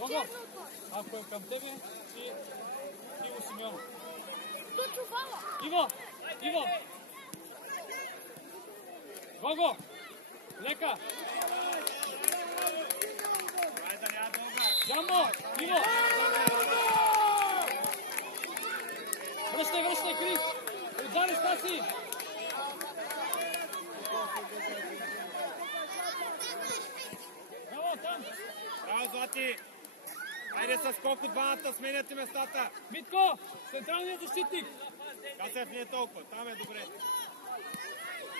Гого, ако е към тебе, ти Иво Симеонов. Иво! Иво! Гого! Лека! Джамбо! Иво! Връщай, връщай, Крис! Отзади, Стаси! Браво, там! Браво, Злати! Хайде с колко двамата сменяте местата! Митко! Централният защитник! Касев не е толкова, там е добре.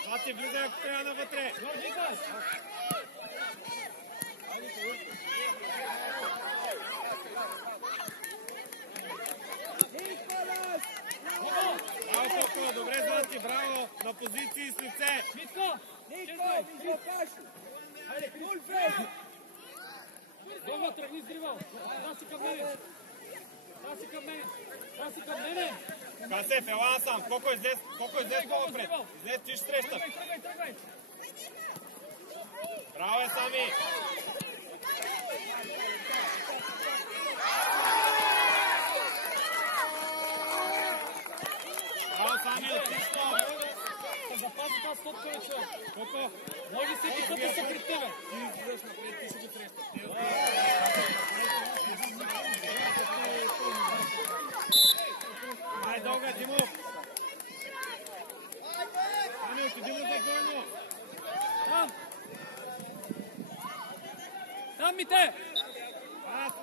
Злати, влизай, ако трябва навътре! Браво, Коко, добре, Злати, браво! На позиции с лице! Митко! Гого, тръгни с дрибъл! Даси към мене! Даси към мене! Даси към мене! Касев, ела насам! Коко излез по-напред! Излез, ти ще среща! Тръгай, тръгай! Браво е, Сами! Браво, Сами, отлично! Запази това стопка, човек! Коко! Ноги всеки път са пред тебе! Ти излез напред, ти ще го среща. Ай, дълга, Димов! Сами, отиди му за двойно! Там! Там, Мите!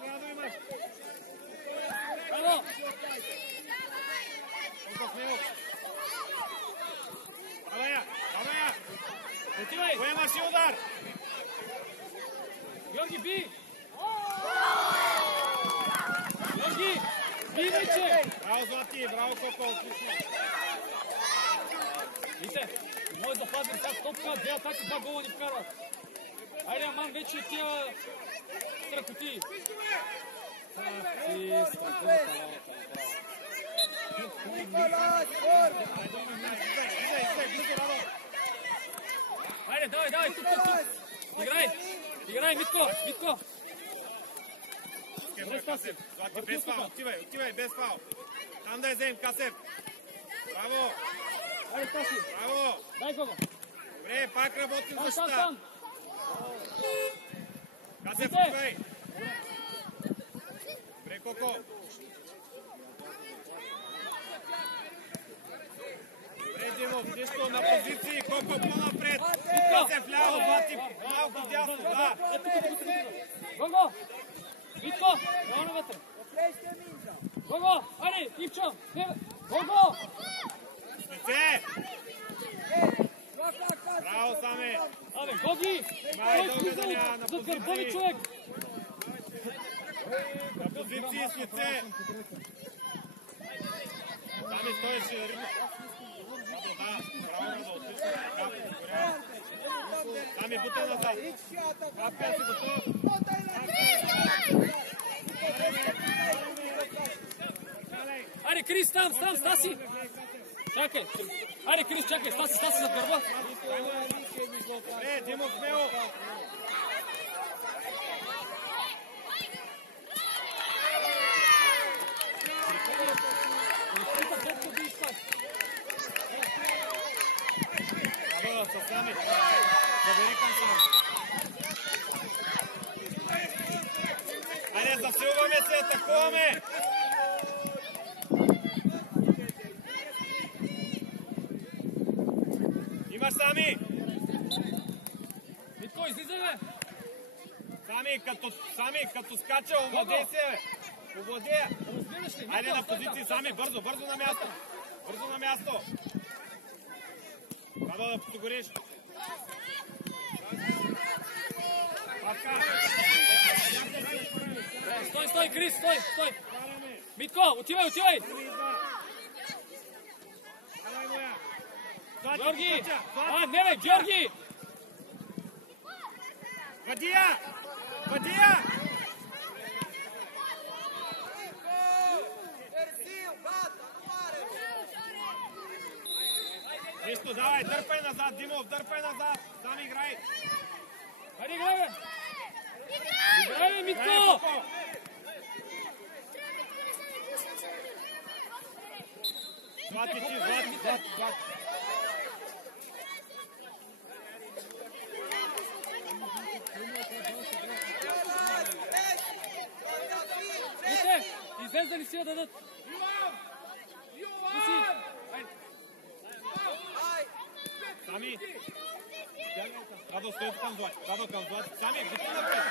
Трябва да имаш! Браво! Давай я! Давай я! Отивай! Поемаш и удар! Георги, би! Георги! Би вече! Браво, Злати! Браво, Коко! Отлично! Вижте, може да падне сега топка, две атаки, два гола ни вкарват. Айде, Аман, вече тия страхоти. Айде, давай, давай, тук. Играй, играй, Митко, Митко. Злати, без фал, отивай, без фал. Там да я вземем, Касев. Браво! Айде, Таси. Браво! Дай Гого. Добре, пак работим Там, защита. там. Касев, отивай. Добре, Коко. Добре, Димов, нищо на позиции. Коко по-напред. Касев ляво, Злати малко дясно. Да. Гого. Митко, това навътре. Гого, айде, Ивчо. Гого. Лице. Браво, Саме. Абе, Гоги! Той излиза за гърбови човек! На позиции с лице. Сами стоеше ритм. Да, браво, да отлично. Сами бута назад. Капка си готов. Айде, Крис, там, Стаси! Чакай! Айде, Крис, чакай! Стаси за гърба! Димов, смело! Айде, засилваме се, атакуваме! Имаш, Сами! Митко, излизай, бе! Сами, като скача, овладей се, бе! Овладея! Разбираш ли? Айде на позиции, Сами, бързо на място! Бързо на място! Трябва да подсигуриш! Стой, Крис, стой! Митко, отивай! Георги! Не, бе, Георги! Кадия! Нищо, давай, дърпай назад, Димов, дърпай назад! Сам играй! Хайде, играй, бе! Играй, бе, Митко! Злати ти, Злати. Вите, излезе ли си да дадат? Сами. Радо, стой към Злати. Сами, вите напред.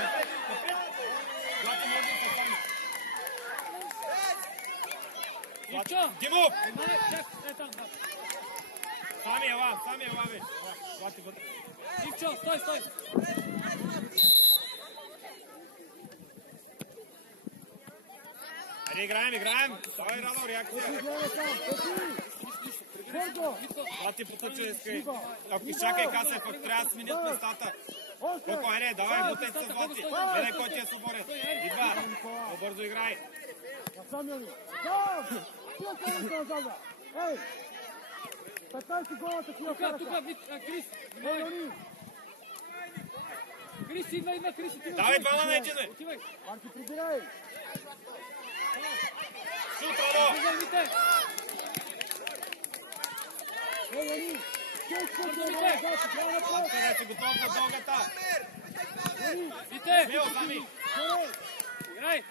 Злати може да се сами. Ивчо! Димов! Е там, да. Сами ела, бе. Злати вътре. Ивчо, стой! Айде, играем. Давай, Радо, реакция. Злати потъча иска. Ако изчакай Касев, ако трябва да сменят местата. Коко, айде, давай, бутай се Злати. Гледай кой ти е свободен. Идва. По-бързо играй. Тук, Крис. Крис, идва, Крис. Давай, двама на един, бе. Отивай. Шут, Радо. Вите. Къде си готов за дългата? Вите. Смил, Сами. Играй.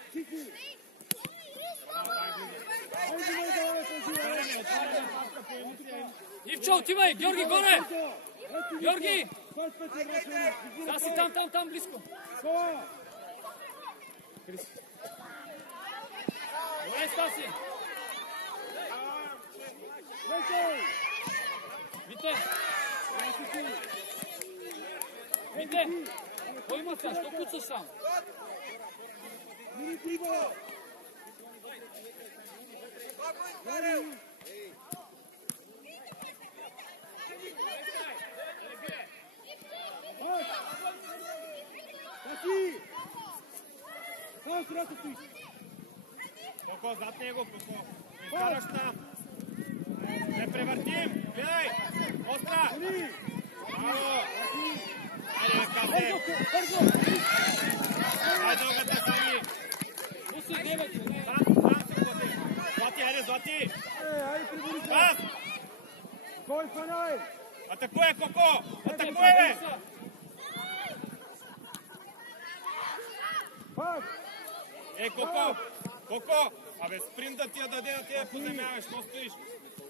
Ивчо, отивай. Георги, горе. Георги. Да си там, близко. Добре, Стаси. Вите. Кой има това? Що куцаш сам? Коко, зад него, Коко. Изкараш там. Не превъртим. Гледай. Остра. Браво. Айде, Касев. Айде, дългата, Сами. Злати, айде, Злати. Пас. Атакуе, Коко. Атакуе, бе. Коко. Абе, спринта ти я даде да ти я поземяваш. Що стоиш?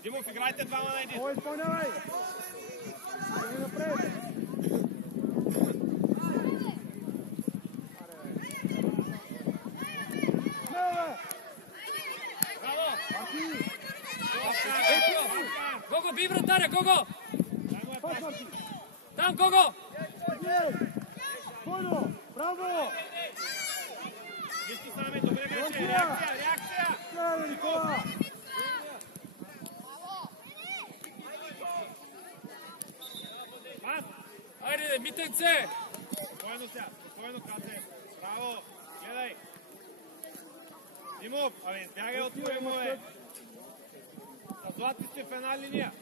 Димов, играйте двама на един. Гого, би вратаря, Гого! Там, Гого! Браво! Нищо Сами, добре беше. Реакция! Айде, Митенце! Спокойно, Касев. Браво! Гледай! Димов, абе, бягай от твоему, бе! С Злати сте в една линия.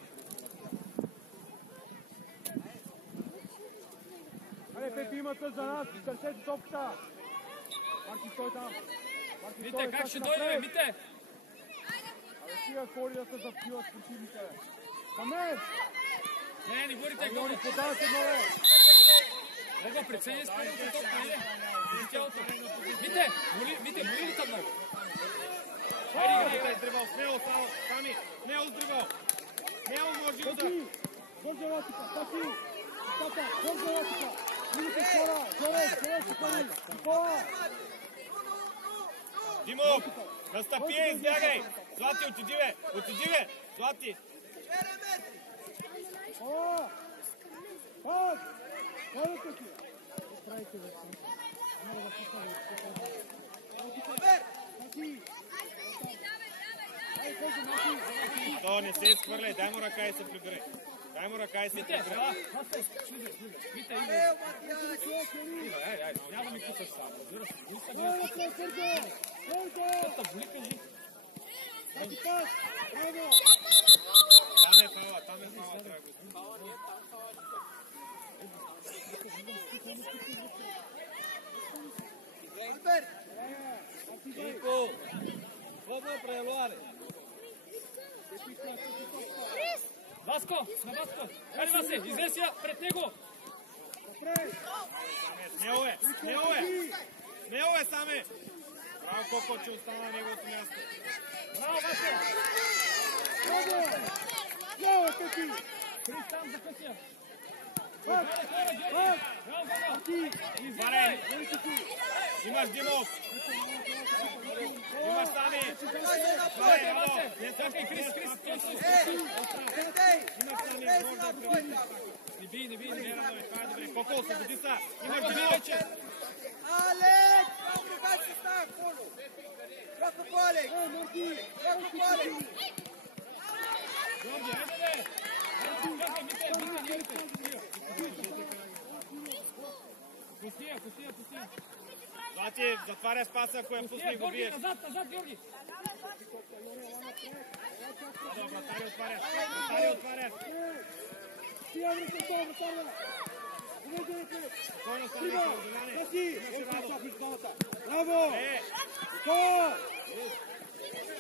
Айде, Пепи имате за нас, търсете топката. Марки, стой там. Мите, как ще дойде, Мите? Абе, тия хори да се запиват противните. Камен! Не говорите, Гого. Гого. Подай се, нове. Гого, прецени с първото топка, айде. Мите, моли ли там много? Айде, издрибал, смело, Сами, смело сдрибал. Смело може удар. Бързо латика, Таси! Така, бързо латика! Мините скора, Жоре, си пари! Никола! Димов, настъпи и избягай. Злати, отиди, бе. Злати. Ола! Пак! Ходите си! Правите ви си. Не да писаме. Таси! То не се изхвърляй, дай му ръка и се прибирай. Мите, няма да ми кусаш сам. Там е фала, драго. Nico, come preluare? Васко, на Васко. Хайде, Васе, излез я пред него. Смело е, смело е! Смело е, Саме! Браво, Коко, че остана на неговото място. Браво, Васе. Браво, Пети! Крис там за късия. Варен! Имаш Димов! Имаш Сами! Варен, ало! Чакай, Крис, той се Имаш Сами, може да прибили. Не бий, не бий. Това е добре. Коко, събуди се! Имаш Димовче! Alex! Vamos vai se está, Polo! Troca com o Alex! Troca com o Alex! Георги, айде бе! Чакай, Мите! Пустия! Злати, затваряш паса, ако я пусни и го биеш. Назад, Георги! Вратари отваряш! Ти аврите това, вратаря! Уведете! Спокойно, Сами, Калдоляне! Пети! Браво! Гол!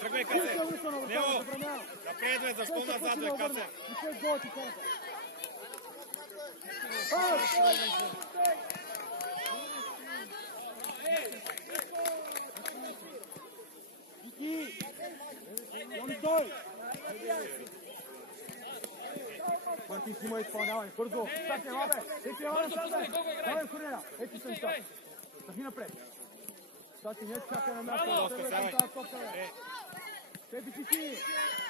Тръгвай, Касе! Нело! Напредвай, защо назад, бе, Касе? Марти, снимай изпълнявай, бързо! Чакай, лабе! Ето, лабе! Давай, Корнеля! Ето, Станислав! Стъпи напред! Стати, не чакай на място! Пепи, ти!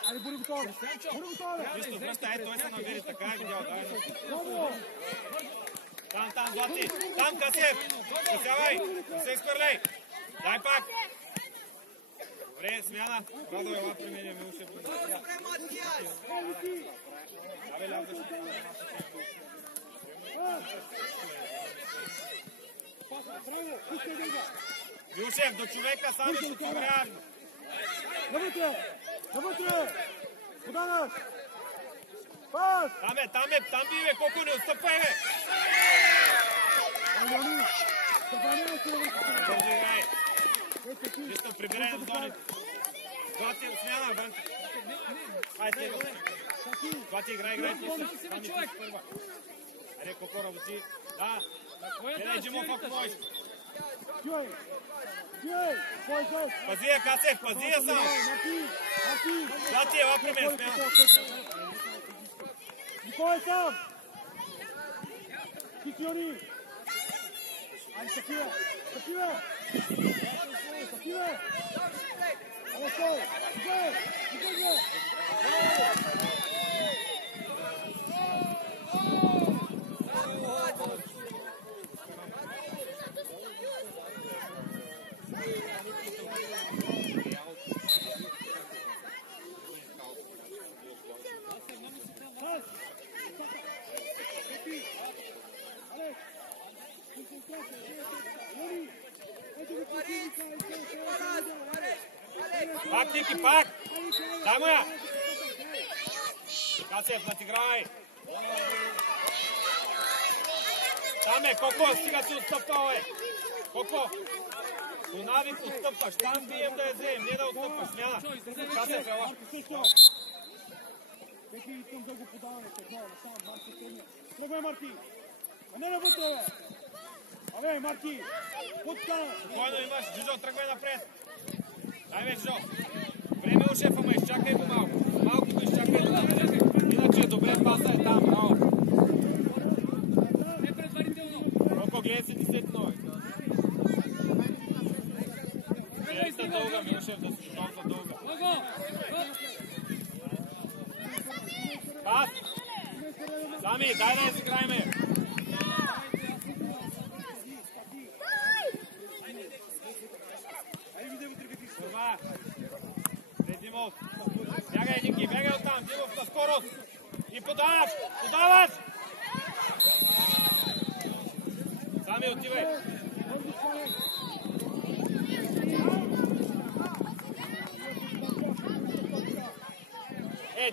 Айде, бъди готова! Бъди готова, бе! Нищо, връща, той се навери, така е видял, дай. Браво! Там, Злати! Там, Касев! Присявай! Не се изхвърляй! Дай пак! Добре, смяна! Радо ела при мен, Милшев. Абе, лявдаш. Милшев, до човека само ще ти вряд! Навътре! Поданаш! Пас! Там биве, колко не отстъпвай, бе! Айдони! Събранява се навътре! Бързо играй! Нищо, прибирай на зоните! Злати, смяна, Бранко! Айде, Злати, играй! Айде, Коко, работи! Да! Гледай, Джимов, ако можеш! Чуй! Пази я, Касев, пази я само! Злати, ела при мен, смяна! Никой сам! Кикиони! Айде, Сапия! Сапия! Алесо! Игай! Пак, Ники, пак! Дай му я! Касев, натиграй! Там е, Коко, стига си отстъпва, бе! Коко! По навик отстъпваш, там бием да я вземем, не да отстъпваш, смяна! Касев, ела! Теки искам да го подаваме, отново, насам, Марти, тегна. Тръгвай, Марти! А не вътре, бе! Абе, Марти! Подстана! Спокойно имаш, Жижо, тръгвай напред! Дай бе, Жижо! Време у шефа, ма изчакай го малко. Малко го изчакай до там. Иначе добре паса е там, браво. Не предварително. Колко гледай си десетно, бе. Гледай са дълга, Милшев, да си готов за дълга. Пас! Сами, дай да изиграйме! Това! Димов! Бягай, Ники, бягай оттам! Димов на скорост! И подаваш! Подаваш! Сами отивай!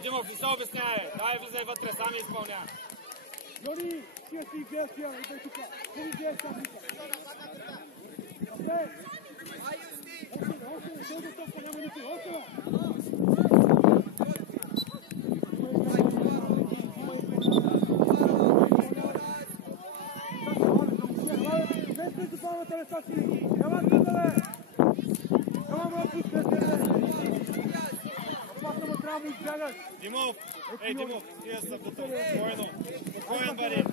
Димов, не се обяснявай! Дай влизай вътре, сами изпълнява! Йони, тия си гестия, идай тука! Коли гестия, тука! Окей! Още, до топка, няма никой! Още, бе! Bravo, te Stasi! Evo gledale! Evo me opustite! Опасно трябва да избягаш! Димов! Ей, Димов! Тия са бутъл. Спокойно. Спокоен бъди.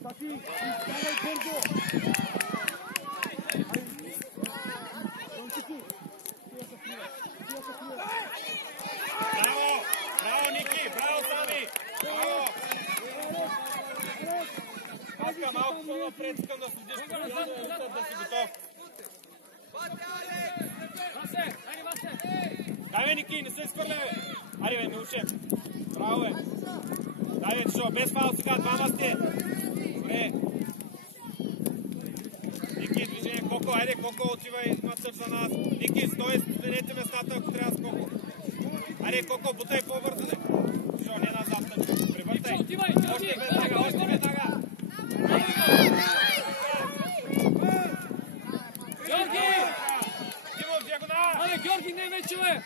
Стати! Избягай бързо! Браво! Браво, Ники! Браво, Сами! Браво! Паска малко по-напред, искам да следиш да си готов. Дай бе, Ники, не се изхвърля, бе! Ари, бе, Милчев! Браво, бе! Дай, бе, чужо, без фаул сега, двама сте! Добре! Ники, движение, Коко, айде, Коко, отивай, мачър за нас! Ники, стой, сменете местата, ако трябва с Коко! Айде, Коко, бутай по-бързо, бе! Чужо, не назад, превъртай! Още веднага, още веднага! Георги! Димов, диагонал! Абе, Георги, не вече, бе!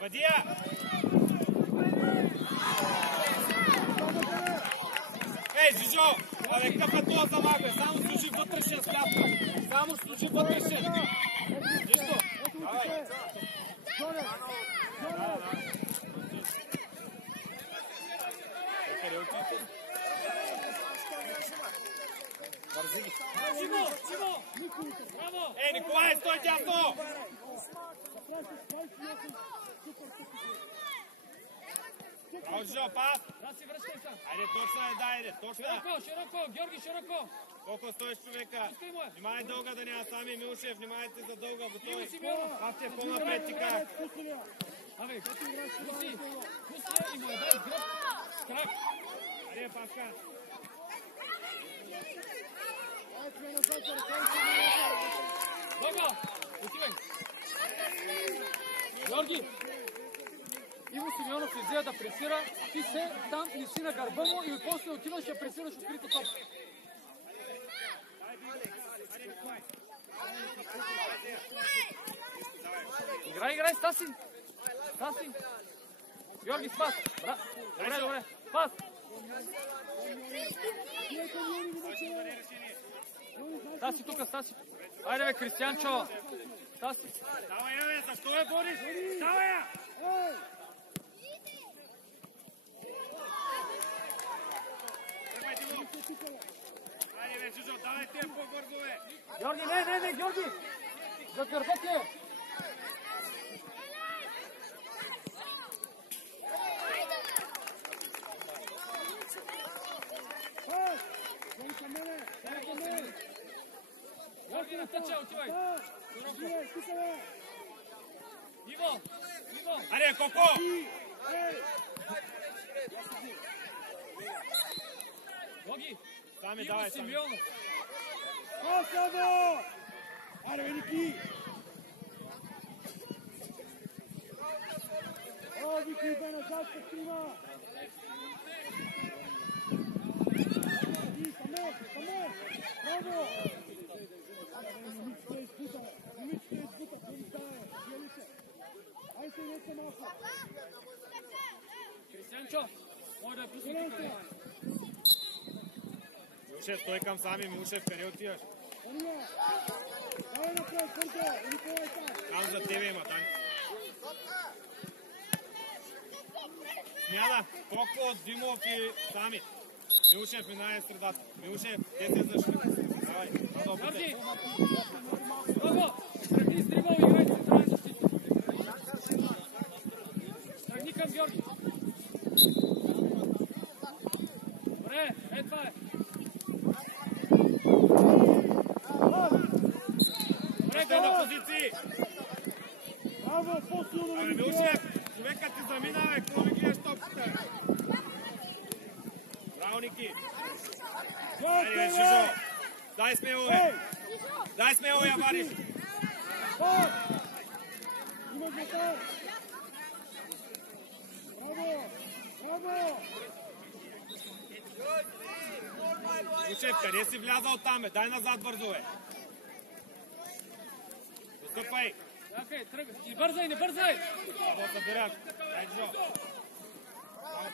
Бадия! Ей, Жижо! Оле, къпа това за мага! Само служи вътрешен слабко! Само служи вътрешен! Нищо! Давай! Къде отидете? Симо! Симо! Браво! Ей, Николай, стой дясно! Браво, Жижо, пас! Да си връщай сам! Айде, точно е, да, айде, точно е! Широко, широко! Георги, широко! Колко стоиш човека? Пускай му е! Внимай дълга да няма Сами Милшев, внимайте за дълга, готови! Иво Симеонов! Пасте по-напред ти как! Абе, пусти! Пусти и му е дай гръб! Крак! Айде, Паска! Дълга! Отивай! Георги! Иво Симеонов излезе да пресира, ти се там и си на гърба му и после отиваш и пресираш открито топ. Играй, Стаси! Стаси! Георги, спас! Добре, добре! Спас! Стаси тук, Стаси! Айде бе, Кристиянчо! Стаси! Давай я, бе, защо я бориш? Давай я! Айде, бе, Жужо, давай те по-бързо, бе! Георги, не, Георги! За гърба ти е! Георги, не тъча, отивай! Иво! Айде, Коко! Гоги! Сами, Иво давай, Сами! Симеонов! Косово! Айде, Ники! Ники, иде назад, се стрима! Само! Браво! Момичето избута, полистае, айде се идете малко! Кристиянчо! Може да я пусне тук, внимай! Милшев, стой към Сами, Милшев, къде отиваш? Давай напред, бързо! Николай там! Там за тебе има, там. Смяна! Коко, Димов и Сами. Милшев минае в средата. Милшев, те се защити. Давай, надо Георги! опите. Браво! Тръгни с дрибъл и играй централен защита. Тръгни към Георги. Добре, това е. Добре, Стой на позиции! Браво, по-силно Абе, да ги Милшев, човекът ти замина, бе, какво ми гледаш топката? Браво, Ники! Айде, бе, Жижо! Дай смело, бе! Дай смело, я вариш! Има гата! Браво! Милшев, къде си влязал там, бе? Дай назад бързо, бе! Постъпвай! Чакай, тръгай. Не бързай! Какво събираш? Дай, Жижо!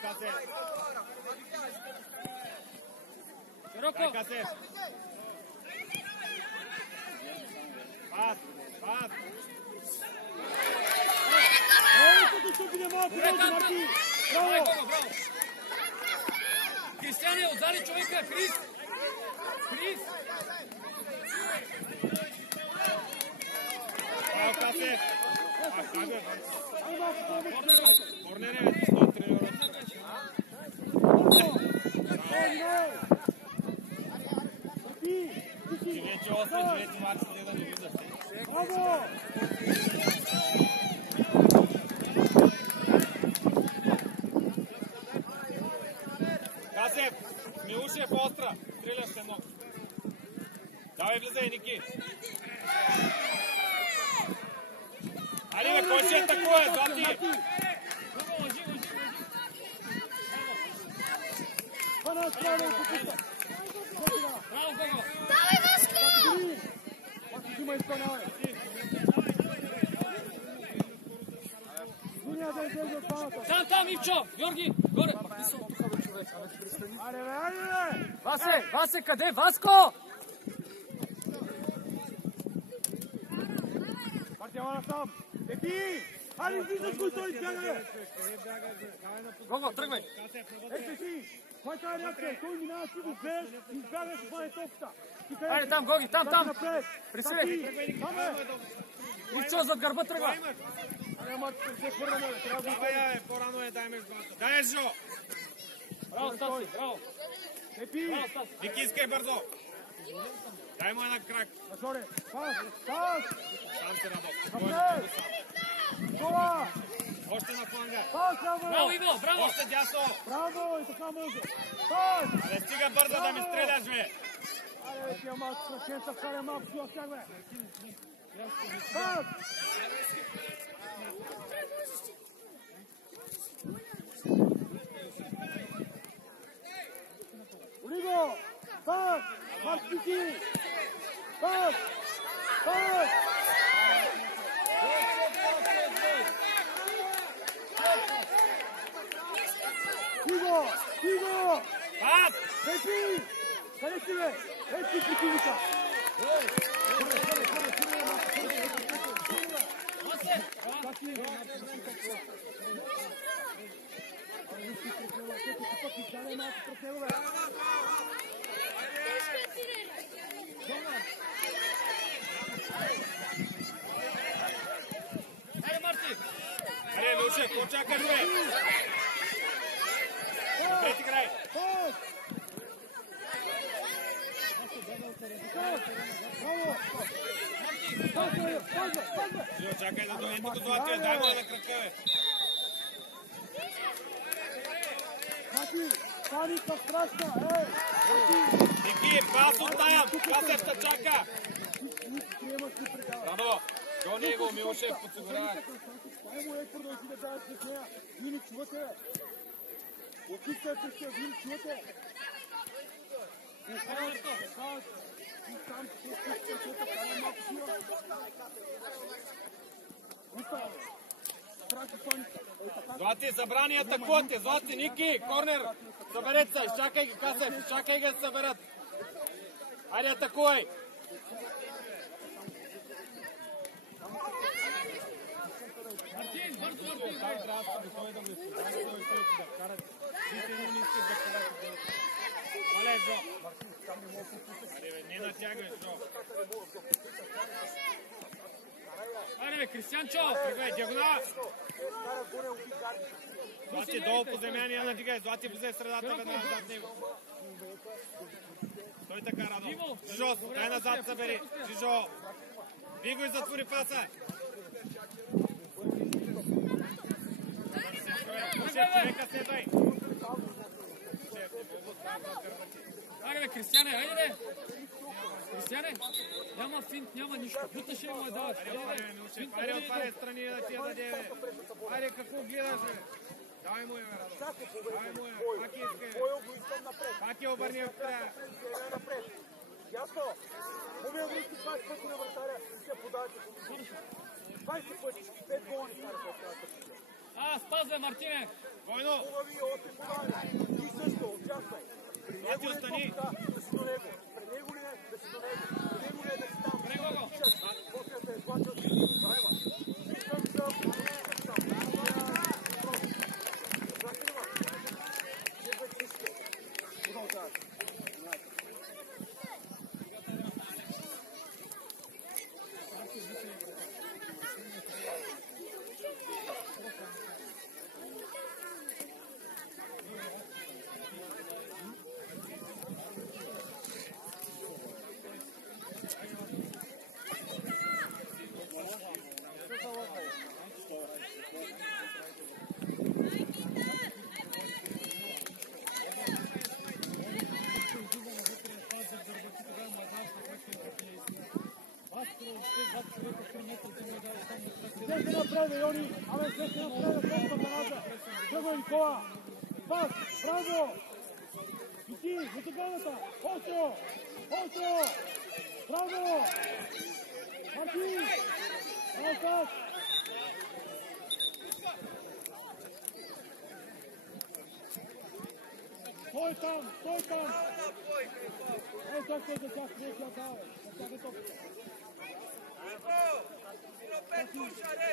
Касет. Широко. Дай Касет. Пас. Пас. Като ще биде малко дълго, Марти! Браво! Браво! Кристияне, отзади човека, Крис! Крис! Браво, Касет! Как Айде, Корнере, ти сто треньорът. Ти вече 8-9 марта да не виждаш. Браво! Касет, Милушев остра. Стреляш се много. Давай, влизай, Ники. Айде, бе, кой ще е такова, Злати? Браво, Бого! Давай, Васко! Има изпълняване. Дуня да излезе от палата. Там, Ивчо! Георги, горе! Айде, бе, айде, бе! Васе, къде? Васко! Партия там! Ети! Айде, виждаш кои той избяга, бе! Гого, тръгвай! Ей, ти! Кой тази реакция? Той минава, ти го гледаш и избягаш това е топката. Айде там, Гоги, там! Присъди! Там е! Ивчо, зад гърба тръгва! Айде, ама, се хвърляме, трябва да Давай, бе, по-рано е, дай между двамата. Дай, Жо! Браво, Стаси, браво! Епи! Ники, искай бързо! Дай му една крак. Ашоре! Пас! Пас! Сам се работи. Напред! Това! Още на фланга. Пас, браво! Браво, Иво, браво! Още дясно. Браво! И така може! Пас! Не стига бързо да ми стреляш, бе. Айде, тия малко съвсем са вкаря малко си от тях, бе! Пас! Ориго! Пас! Маркити! Пас! Пас! Иго! Иго! Пас! Епи! Къде си, бе? Епи, противника! Айде, Марти! Аре, Луше, почакаш, бе. Добре ти край. Пас! Браво! Пас, бе! Пас, бе! Пас, бе! Жо, чакай да дойде тук Златия. Дай му една крака, бе. Мати! Паника страшна! Ей! Мати! Ники, пас от там. Касет ще чака. Приемаш ли прегава? Браво. До него, Милушев, подсигурява. Ай му продължи да даваш с нея. Вие ли чувате, бе? Опитайте се, вие ли чувате? Злати, събрани атакувате. Злати, Ники, корнер. Съберете се. Изчакай ги, Касет. Изчакай ги да се съберат. Айде, атакувай. Оле, Жо. Не натягай, Жо. Айде, бе, Кристиянчо! Тръгвай, диагонал. Злати, долу по земя, не надигай. Злати, влезе в средата, веднага зад него. Той така, Радо. Жижо, дай назад събери. Жижо. Би го и затвори паса. Човека следвай. Айде, бе, Кристияне, айде, бе! Кристияне, няма финт, няма нищо. Буташе му е даваш. Айде, отваряй страни да ти я даде, бе. Айде, какво гледаш, бе? Давай му я, бе, Радо. Давай му я. Пак я иска, бе. Пак я обърни, ако трябва. Ясно? Умия връзки 20 пъти на вратаря и се подавате по 20 пъти. 5 гола не стара. Спазвай, Мартине! Войно! Хубави още подавай. Ти също, участвай. При него ли е топка, да си до него. При него ли е да си до него. При него ли е да си там. Прего го! После да е плачал си. Заева. Искам съм. Закрива. Не бъде чисто. Продължавай. Sve se naprave, oni, ali sve se naprave, sve se naprave. Prvo Nikova, pas, bravo! I ti, Zetogavata, ostro, ostro, bravo! Martin, evo pas! Stoj tam, stoj tam! Evo tako je da čas neće dao, da čak je to.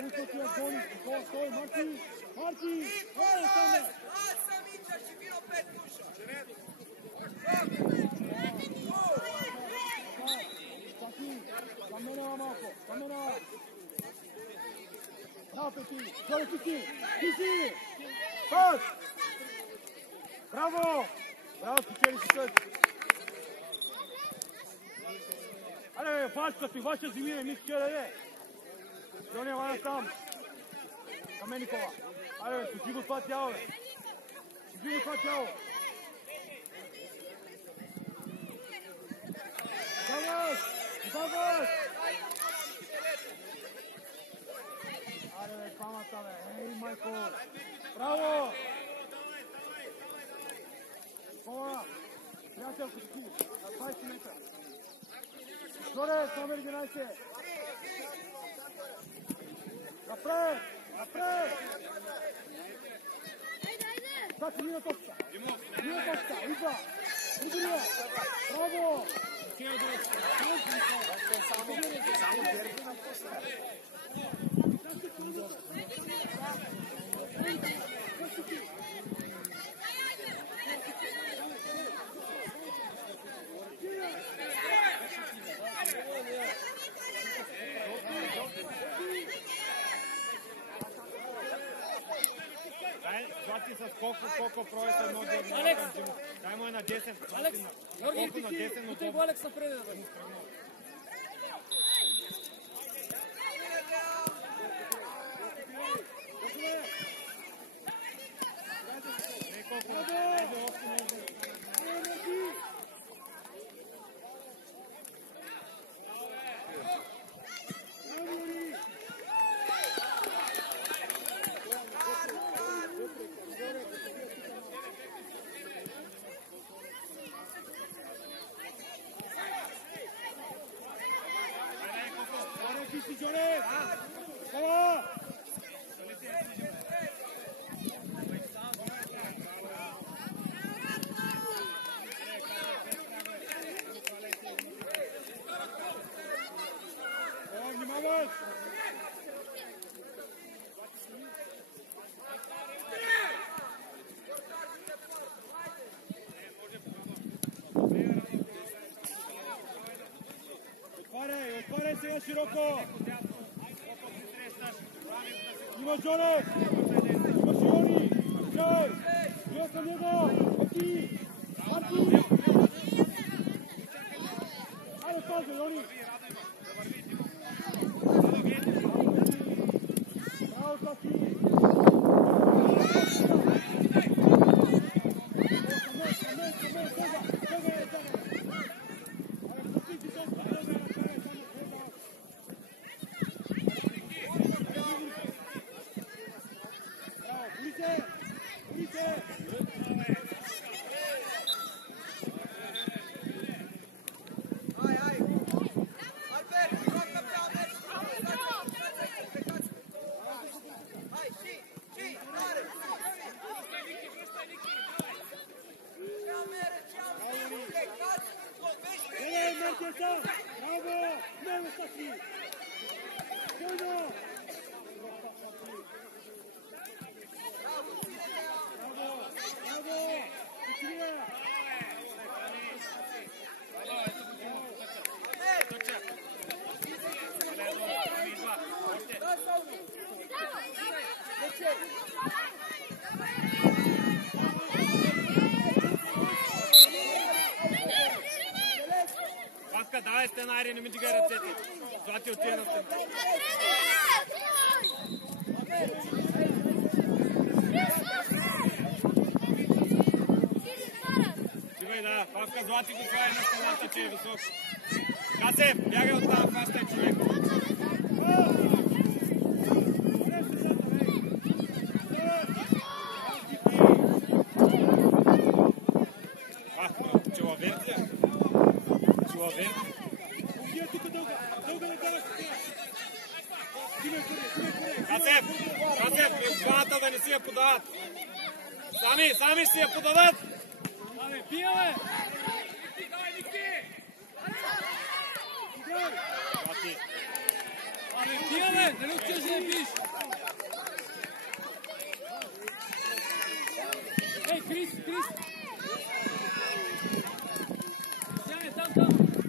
Pusto ti je Bonić, stoj, Martin, Martin, ovo tamo! Lasă mingea și vino pe tușă! Камера малко, камера! Браво ти, горе ти, ти! Пас! Браво! Браво, спечели си кът! Аре, бачка ти, ваша земя, ми вчера е! Жони, вана там! Каменикова! Аре, суши го това тяло, бе! Суши го това тяло! Давай! Давай! Аре, бе, памата, бе! Ей, майко! Браво! Кола! Приятелко си, на 20 метра! Горе, номер 11! Напред! Напред! Сачи, мина топка! Мина топка! Идва! Идва! Браво! Злати с колко проекта може да има. Алекс! Дай му е на 10. Алекс! Георги, Колко на 10, но ти го Алекс напред да бъде. Отваряй сега широко! Има Джоне! Има Шиони! Джой! Джой към него! Марти! Марти! Айде паза, Йони! Браво, Таки! Hai, și! Браво! Него стати! Койно! Браво! Училия! Паска, давай сценарий, не ми дигай ръцете. Злати отива на стена. Дивай, да. Паска, Злати го слави на стената, че е висок. Касев, бягай от тази фаста, човек. Касев, главата да не си я подават. Сами си я подадат. Абе, пияве! Абе, пияве! Нали отиваш да не пиеш? Ей, Крис! Сяне, там!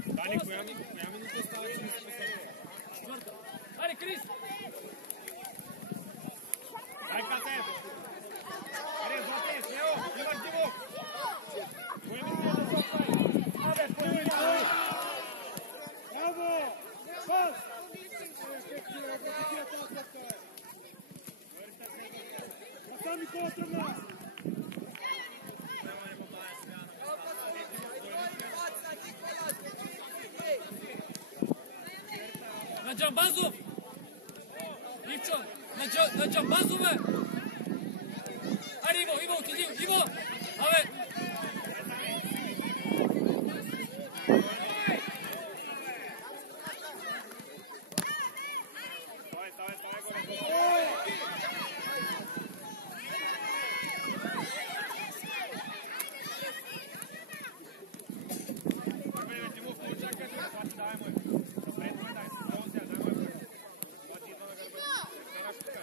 Дани, коя ми не те става, че не си посъща? Четвърта. Айде, Крис! Дай, Касев! Аре, Злате, смело! Имаш диво! Кое ми се да сопай? Абе, първи! Браво! Пас! Насам Никола тръгна! На Джамбазов! Ивчо! На Джамбазов, бе! Айде, Иво, отиди! Иво! Абе!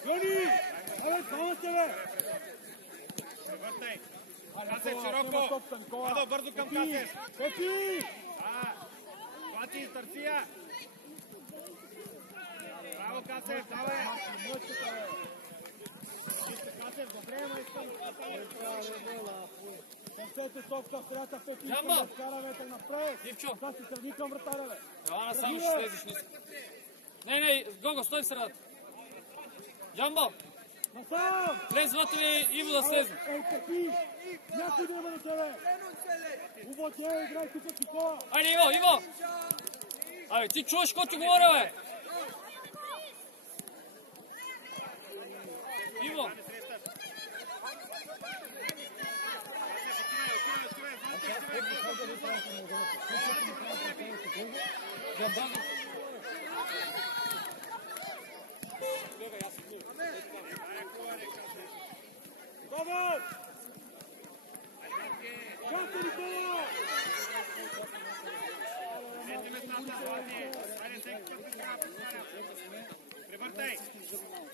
Жони! Абе, двама сте, бе! Въртай! Касев, широко! Адо, бързо към Касев! Пъти! Злати, търсия! Браво, Касев, давай! Касев, добре, майстър! Концете топка в средата, Пъти! Джамбо! Да вкараме те напред! Ивчо! Сега си тръгни към вратаря, бе! Ела, само ще слезеш ниска. Не, Гого, стой в средата. Джамбо! Насам! Влез вътре и Иво да слезе. Ей, Пъти! Някой да има на тебе! Увод е, играй тук с Никола! Айде, Иво! Абе, ти чуваш какво ти говоря, бе? Иво! Браво! Чакай, Никола!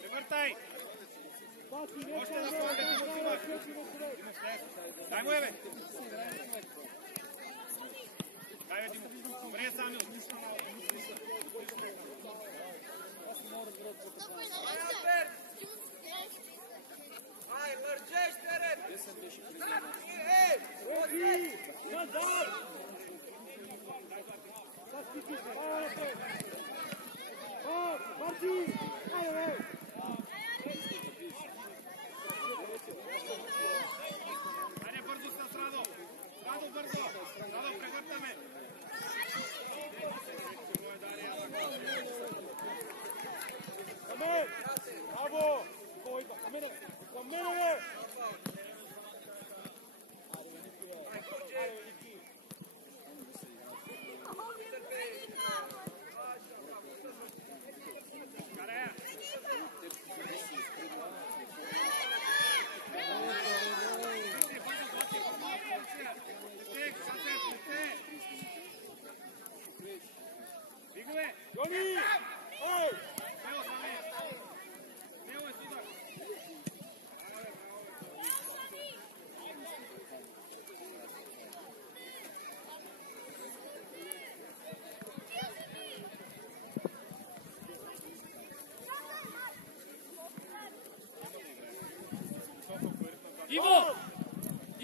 Превъртай! Паси, не Още да слагаш, дай му, бе! Дай, бе, Димо. Добре, Самил. Hai, mărgește-te! Ей! Назад! Заскипи! Ай, напред! Марти! Ай, бе! Айде, бързо с Радо! Радо, бързо! Радо, превъртаме! Камен! Браво! Кой? Камен! Камен, бе!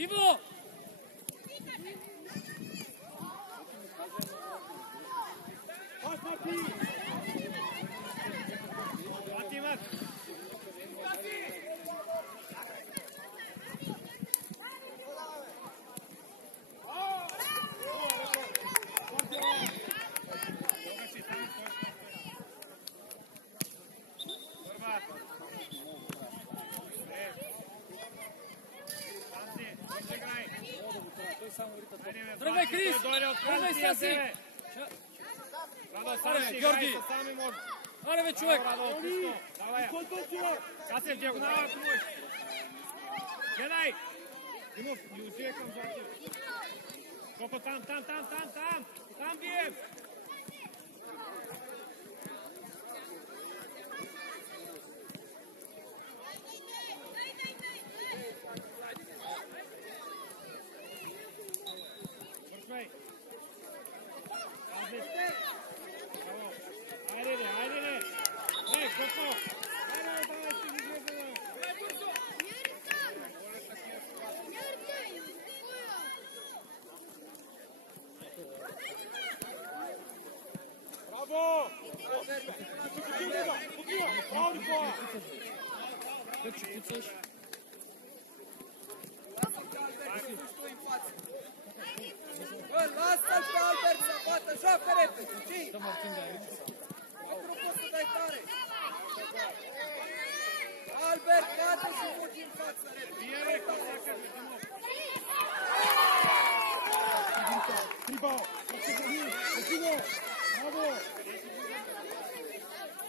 Иво! Тръгвай, Крис! Тръгвай, Стаси! Аре, Георги! Аре, бе, човек! Касе в диагонала, ако можеш. Гледай! Димов, не отивай към Злати. Копа там! Там бием! Вършвай! Айде! Ей, Коко! Давай, ще ги гледаме! Браво! Как ще пуцаш? Lasă-l pe Albert să bată, joacă repede, știi? Da, Martin, da, aici. Nu poți să dai tare. Albert, gata și fugi în față, repede.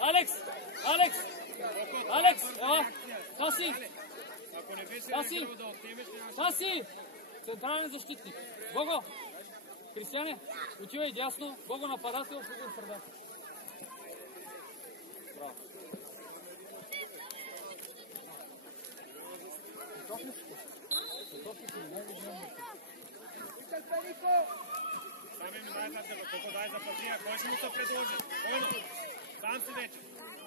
Alex! Спаси! Централен защитник. Гого! Кристияне, отивай дясно. Гого нападател, Фугин предател. Браво. Сами ми дай татко, колко дай за пътия, кой ще му се предложи? Ойно, сам си вече.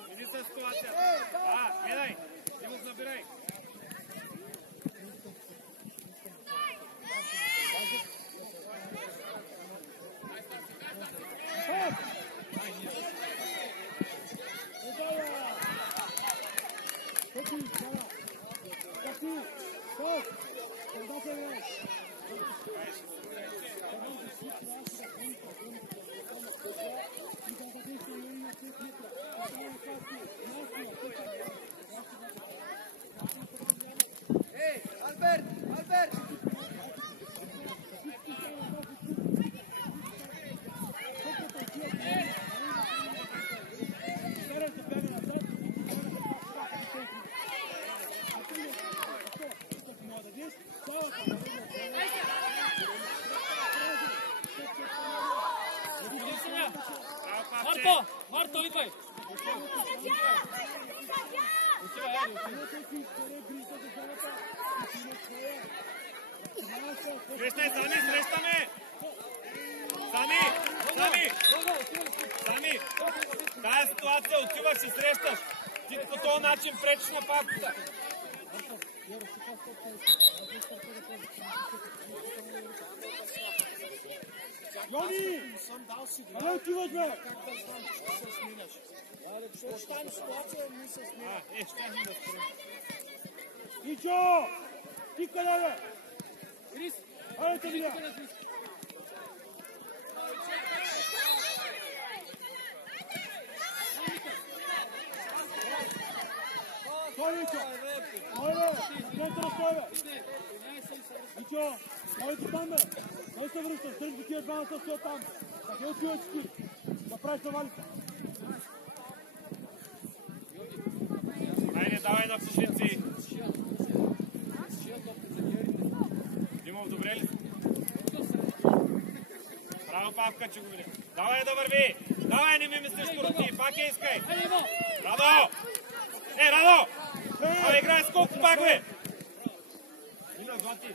Види се ситуацията. Гледай, Димов набирай. Ei, Albert! Марто, идвай! Срещаме! Сами! Тая ситуация отиваш и срещаш. Ти по този начин пречиш на папата. Йони! Къде отиваш, бе? Ничо! Ти къде, бе? Крис! Айде те видя! Той, Ничо! Айде, центъра стой, бе! Ничо! Айде там, бе! Той се връщаш, държи ги тия двамата стоя там! Къде отиваш ти? Да правиш навалица! Айде, давай на псишници! Димов, добре ли? Браво, Павка, че го видя. Давай да върви! Давай, не ми мислиш коротив, пак я искай! Радо! Радо! Абе, играй скок пак, бе! Мина, Злати!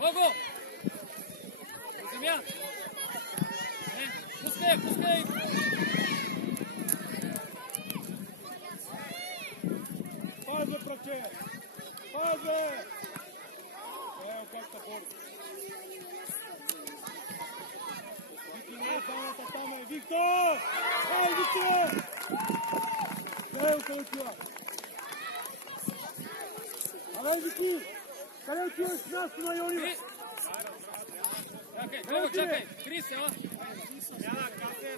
Ого! Земя! Пускай! Вице! Ево как се бори. Вики не е фаната там е. Виктор! Ей, Виктор! Ево къде отива? Абе, Вики! Къде отиваш с място на Йони? Чакай, Крис, ела!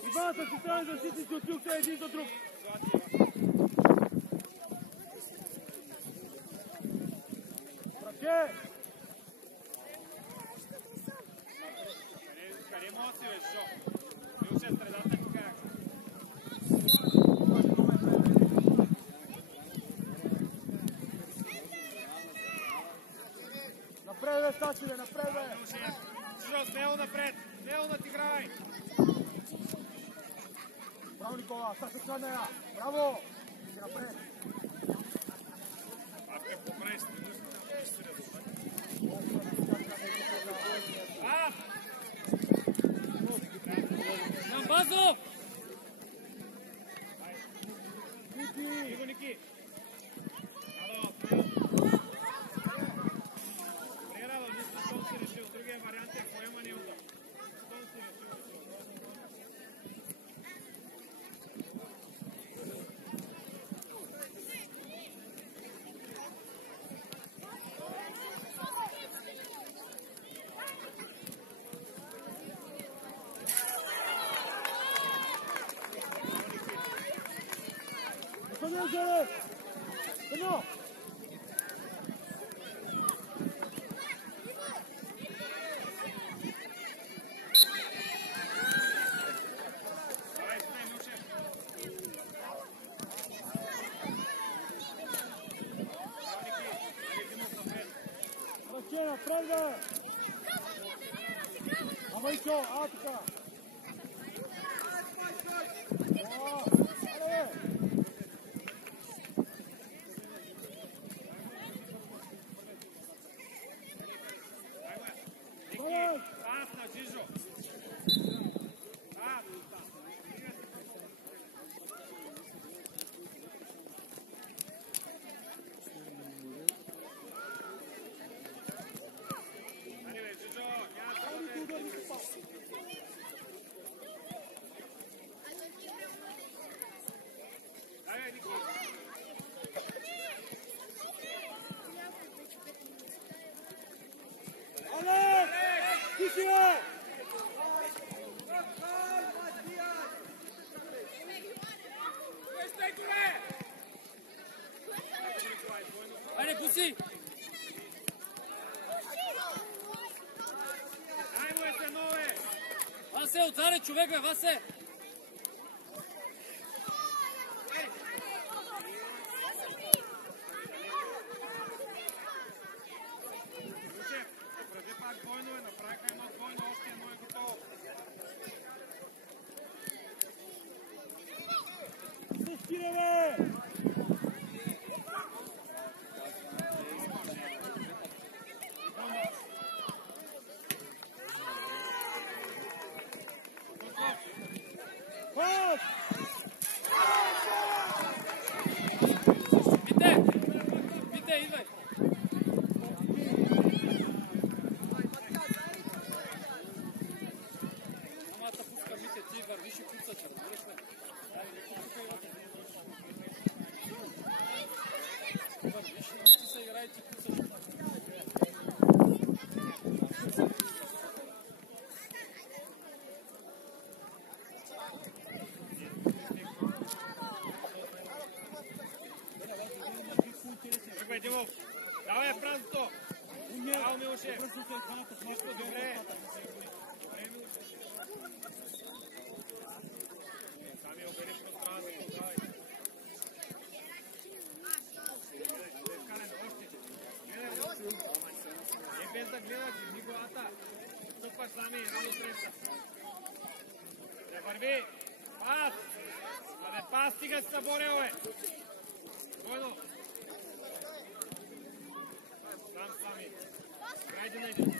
И двамата централни защитници от юг са един за друг. Братче! Къде може да си виж, Жо? Бил ще средата ти как? Напред, бе, Стасиле, напред, бе! Жо, смело напред! Смело надигравай! Браво, Никола, Стаси камера! Браво! Си напред! Аз ме поправиш, Намбазов! Ники! Ники! Ало, Прерава, мисля, щом си решил. Другия вариант е поемане удар. Щом си решил. Come on! Рачена, правда! Ама и що, така! Айде, пусти! Васе, отваря човек, бе, Васе! Давай, празното! Браво, Милошев! Нищо, добре! Сами обериш пространство, давай! Не без да гледаш, ни главата! Ступаш сами, рано среща! Не върви! Пас! Абе, пас, стига се съборил, бе! Спокойно! Сам сами. Хайде, найде.